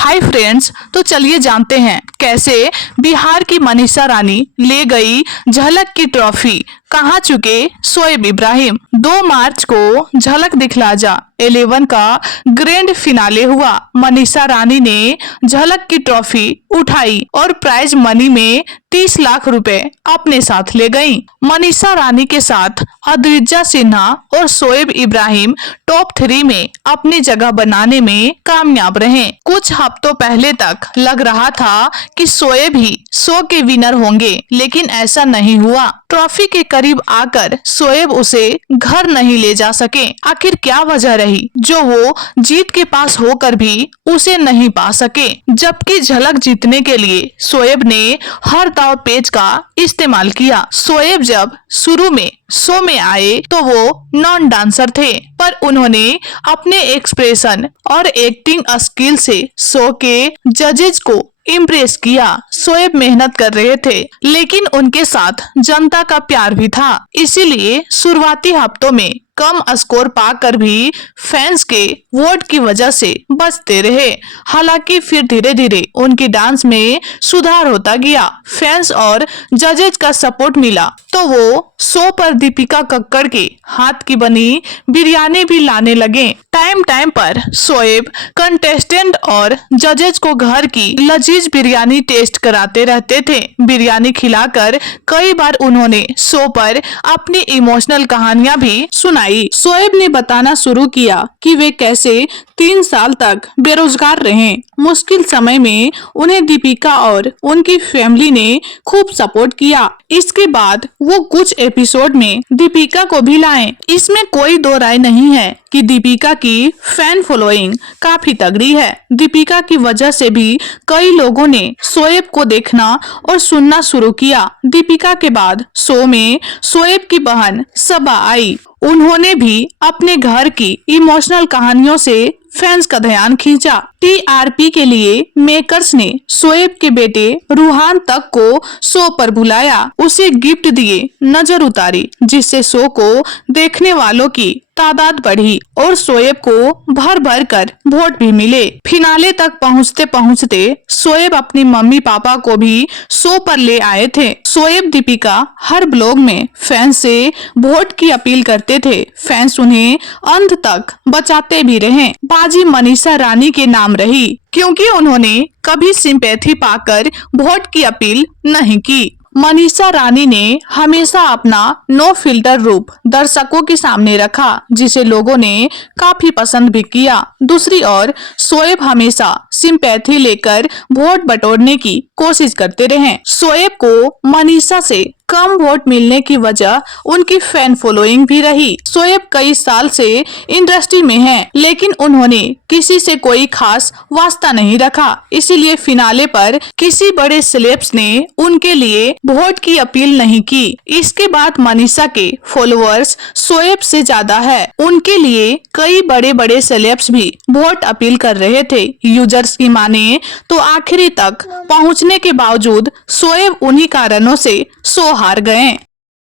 Hi friends, तो चलिए जानते हैं कैसे बिहार की मनीषा रानी ले गई झलक की ट्रॉफी। कहां चुके शोएब इब्राहिम। 2 मार्च को झलक दिखला जा 11 का ग्रैंड फिनाले हुआ। मनीषा रानी ने झलक की ट्रॉफी उठाई और प्राइज मनी में 30 लाख रुपए अपने साथ ले गईं। मनीषा रानी के साथ अद्विजा सिन्हा और शोएब इब्राहिम टॉप 3 में अपनी जगह बनाने में कामयाब रहे। कुछ हफ्तों पहले तक लग रहा था कि शोएब ही शो के विनर होंगे, लेकिन ऐसा नहीं हुआ। ट्रॉफी के करीब आकर शोएब उसे घर नहीं ले जा सके। आखिर क्या वजह रही जो वो जीत के पास होकर भी उसे नहीं पा सके? जबकि झलक जीतने के लिए शोएब ने हर दाव पेच का इस्तेमाल किया। शोएब जब शुरू में शो में आए तो वो नॉन डांसर थे, पर उन्होंने अपने एक्सप्रेशन और एक्टिंग स्किल से शो के जजेस को इम्प्रेस किया। शोएब मेहनत कर रहे थे, लेकिन उनके साथ जनता का प्यार भी था, इसीलिए शुरुआती हफ्तों में कम स्कोर पाकर भी फैंस के वोट की वजह से बचते रहे। हालांकि फिर धीरे धीरे उनकी डांस में सुधार होता गया। फैंस और जजेस का सपोर्ट मिला तो वो शो पर दीपिका कक्कड़ के हाथ की बनी बिरयानी भी लाने लगे। टाइम पर शोएब कंटेस्टेंट और जजेस को घर की लजीज बिरयानी टेस्ट कराते रहते थे। बिरयानी खिलाकर कई बार उन्होंने शो पर अपनी इमोशनल कहानियां भी सुनाई। शोएब ने बताना शुरू किया कि वे कैसे 3 साल तक बेरोजगार रहे। मुश्किल समय में उन्हें दीपिका और उनकी फैमिली ने खूब सपोर्ट किया। इसके बाद वो कुछ एपिसोड में दीपिका को भी लाए। इसमें कोई दो राय नहीं है कि दीपिका की फैन फॉलोइंग काफी तगड़ी है। दीपिका की वजह से भी कई लोगों ने शोएब को देखना और सुनना शुरू किया। दीपिका के बाद शो में शोएब की बहन सबा आई। उन्होंने भी अपने घर की इमोशनल कहानियों से फैंस का ध्यान खींचा। टीआरपी के लिए मेकर्स ने शोएब के बेटे रूहान तक को शो पर बुलाया, उसे गिफ्ट दिए, नजर उतारी, जिससे शो को देखने वालों की तादाद बढ़ी और शोएब को भर भर कर वोट भी मिले। फिनाले तक पहुंचते पहुंचते शोएब अपनी मम्मी पापा को भी शो पर ले आए थे। शोएब दीपिका हर ब्लॉग में फैंस से वोट की अपील करते थे। फैंस उन्हें अंत तक बचाते भी रहे। बाजी मनीषा रानी के नाम रही, क्योंकि उन्होंने कभी सिंपैथी पाकर वोट की अपील नहीं की। मनीषा रानी ने हमेशा अपना नो फिल्टर रूप दर्शकों के सामने रखा, जिसे लोगों ने काफी पसंद भी किया। दूसरी ओर शोएब हमेशा सिंपैथी लेकर वोट बटोरने की कोशिश करते रहे। शोएब को मनीषा से कम वोट मिलने की वजह उनकी फैन फॉलोइंग भी रही। शोएब कई साल से इंडस्ट्री में हैं, लेकिन उन्होंने किसी से कोई खास वास्ता नहीं रखा, इसीलिए फिनाले पर किसी बड़े सेलेब्स ने उनके लिए वोट की अपील नहीं की। इसके बाद मनीषा के फॉलोअर्स शोएब से ज्यादा है, उनके लिए कई बड़े बड़े सेलेब्स भी वोट अपील कर रहे थे। यूजर्स की माने तो आखिरी तक पहुंचने के बावजूद शोएब उन्हीं कारणों से शो हार गए।